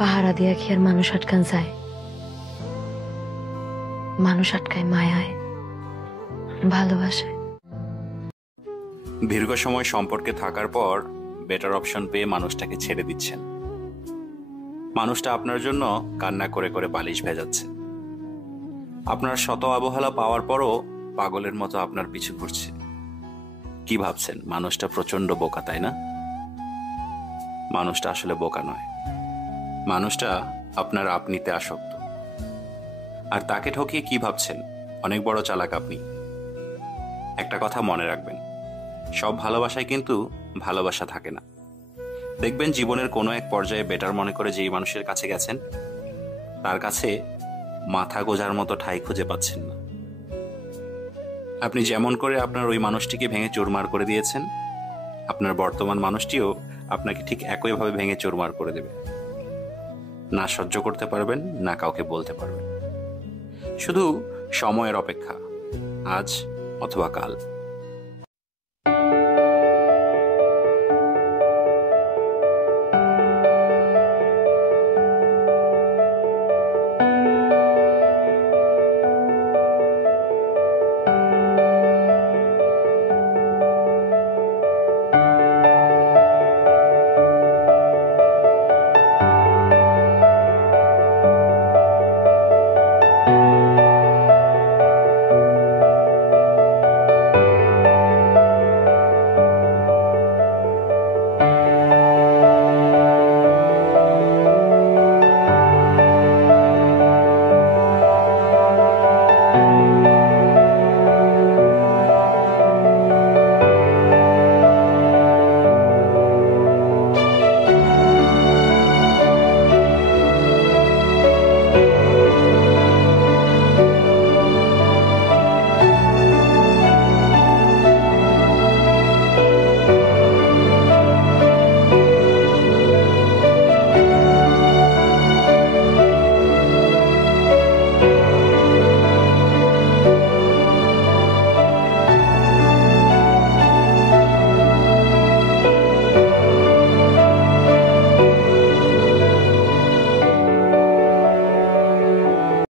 পাহারা দিয়া কি আর মানুষ আটকান যায়? মানুষ আটকায় মায়ায়, ভালোবাসায়। দীর্ঘ সময় সম্পর্কে থাকার পর বেটার অপশন পেয়ে মানুষটাকে ছেড়ে দিচ্ছেন। মানুষটা আপনার জন্য কান্না করে করে বালিশ ভেজাচ্ছে। আপনার শত অবহেলা পাওয়ার পরও পাগলের মতো আপনার পিছু ঘুরছে। কি ভাবছেন মানুষটা প্রচন্ড বোকা, তাই না? মানুষটা আসলে বোকা নয়, মানুষটা আপনার আপনিতে আসক্ত। আর তাকে ঠকিয়ে কি ভাবছেন অনেক বড় চালাক আপনি। একটা কথা মনে রাখবেন, সব ভালোবাসায় কিন্তু ভালোবাসা থাকে না। দেখবেন জীবনের কোনো এক পর্যায়ে বেটার মনে করে যেই মানুষের কাছে গেছেন, তার কাছে মাথা গোজার মতো ঠাঁই খুঁজে পাচ্ছেন না। আপনি যেমন করে আপনার ওই মানুষটিকে ভেঙে চুরমার করে দিয়েছেন, আপনার বর্তমান মানুষটিও আপনাকে ঠিক একইভাবে ভেঙে চুরমার করে দেবে। না সহ্য করতে পারবেন, না কাউকে বলতে পারবেন। শুধু সময়ের অপেক্ষা, আজ অথবা কাল।